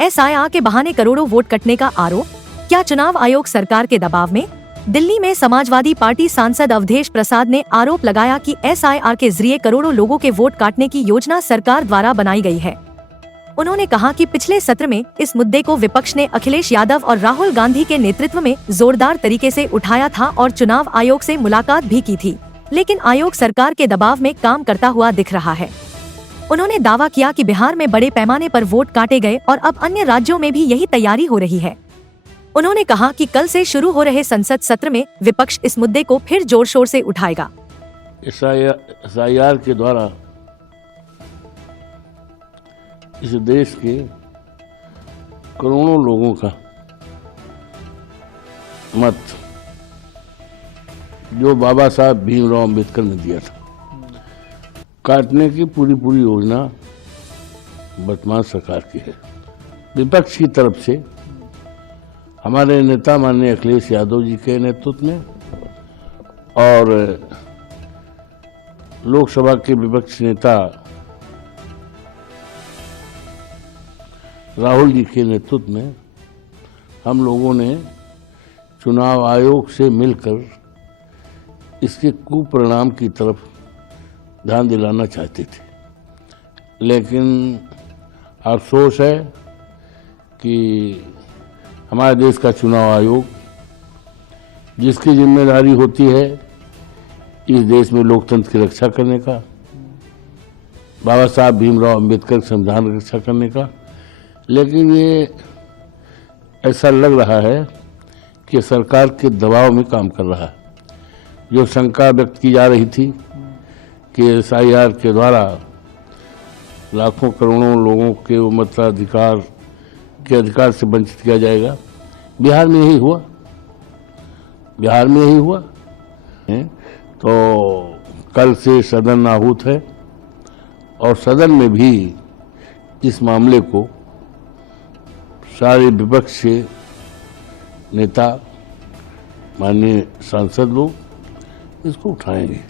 SIR के बहाने करोड़ों वोट कटने का आरोप। क्या चुनाव आयोग सरकार के दबाव में? दिल्ली में समाजवादी पार्टी सांसद अवधेश प्रसाद ने आरोप लगाया कि SIR के जरिए करोड़ों लोगों के वोट काटने की योजना सरकार द्वारा बनाई गई है। उन्होंने कहा कि पिछले सत्र में इस मुद्दे को विपक्ष ने अखिलेश यादव और राहुल गांधी के नेतृत्व में जोरदार तरीके से उठाया था और चुनाव आयोग से मुलाकात भी की थी, लेकिन आयोग सरकार के दबाव में काम करता हुआ दिख रहा है। उन्होंने दावा किया कि बिहार में बड़े पैमाने पर वोट काटे गए और अब अन्य राज्यों में भी यही तैयारी हो रही है। उन्होंने कहा कि कल से शुरू हो रहे संसद सत्र में विपक्ष इस मुद्दे को फिर जोर शोर से उठाएगा। SIR के द्वारा इस देश के करोड़ों लोगों का मत जो बाबा साहब भीमराव अंबेडकर ने दिया था, काटने की पूरी योजना वर्तमान सरकार की है। विपक्ष की तरफ से हमारे नेता माननीय अखिलेश यादव जी के नेतृत्व में और लोकसभा के विपक्ष नेता राहुल जी के नेतृत्व में हम लोगों ने चुनाव आयोग से मिलकर इसके कुपरिणाम की तरफ ध्यान दिलाना चाहते थे, लेकिन अफसोस है कि हमारे देश का चुनाव आयोग, जिसकी जिम्मेदारी होती है इस देश में लोकतंत्र की रक्षा करने का, बाबा साहब भीमराव अंबेडकर संविधान की रक्षा करने का, लेकिन ये ऐसा लग रहा है कि सरकार के दबाव में काम कर रहा है। जो शंका व्यक्त की जा रही थी कि SIR के द्वारा लाखों करोड़ों लोगों के मताधिकार के अधिकार से वंचित किया जाएगा, बिहार में यही हुआ। तो कल से सदन आहूत है और सदन में भी इस मामले को सारे विपक्ष के नेता, माननीय सांसद लोग इसको उठाएंगे।